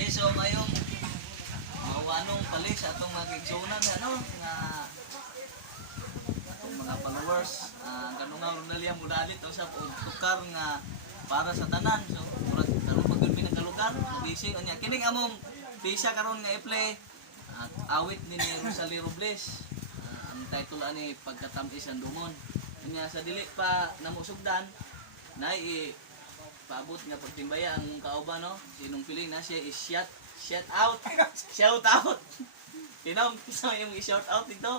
Okay, so ngayong mawanong pali sa atong magigsunan ano nga atong mga followers kanong nga Ronalia mudalit usap og tukar nga para sa tanan. So murag karon pagud pinakalugar magising unya kining among pisa karon nga i-play awit ni Rosalie Robles. Ang title ani Pagkatamis ang Dumon. Unya sa dili pa namusugdan nay paabot nga pagtimbaya ang kauban no sinong piling na siya is shout out Pinom kisa yung i-shout out dito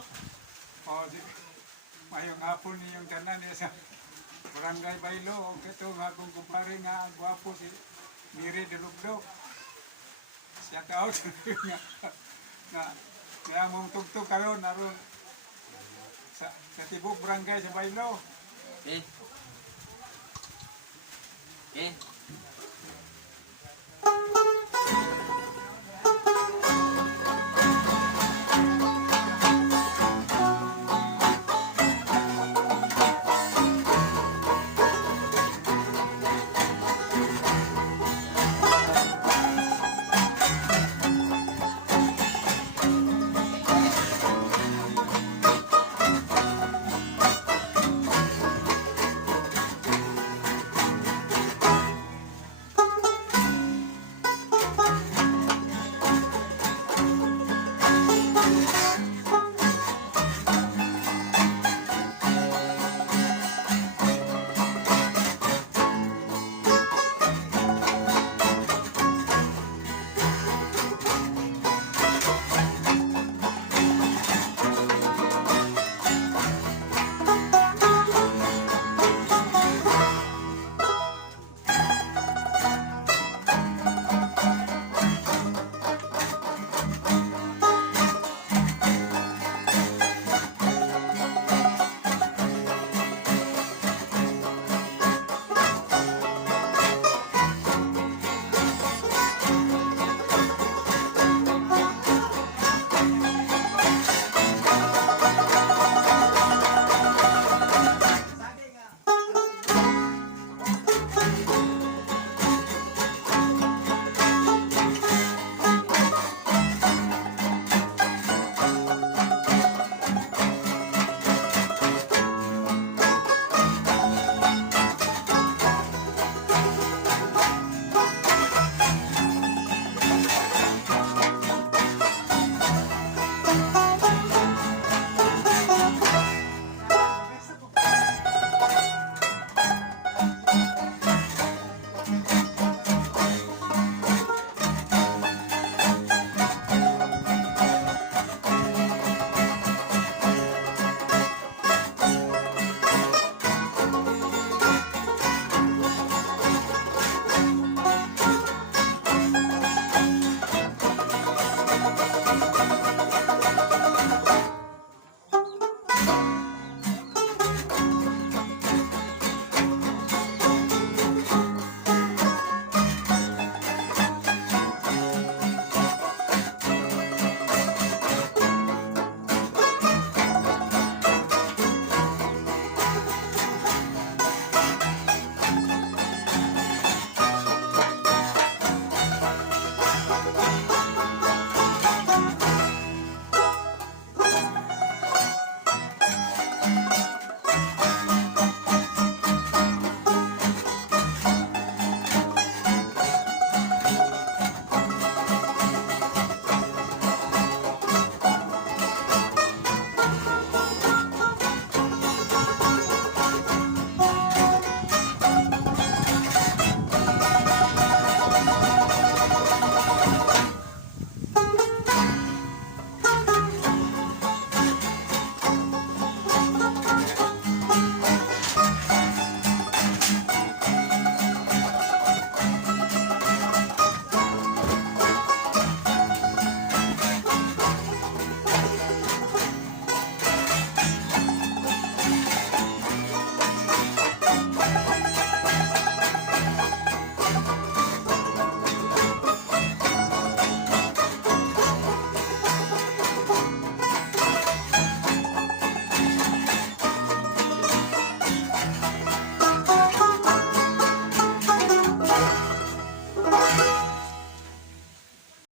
mayong hapon niyong tanan niya sa Barangay Baylo o kito nga kung kumpare nga gwapo si Miri Delugdog shout out nga mong tugtog kayo naroon sa tibok barangay sa Baylo eh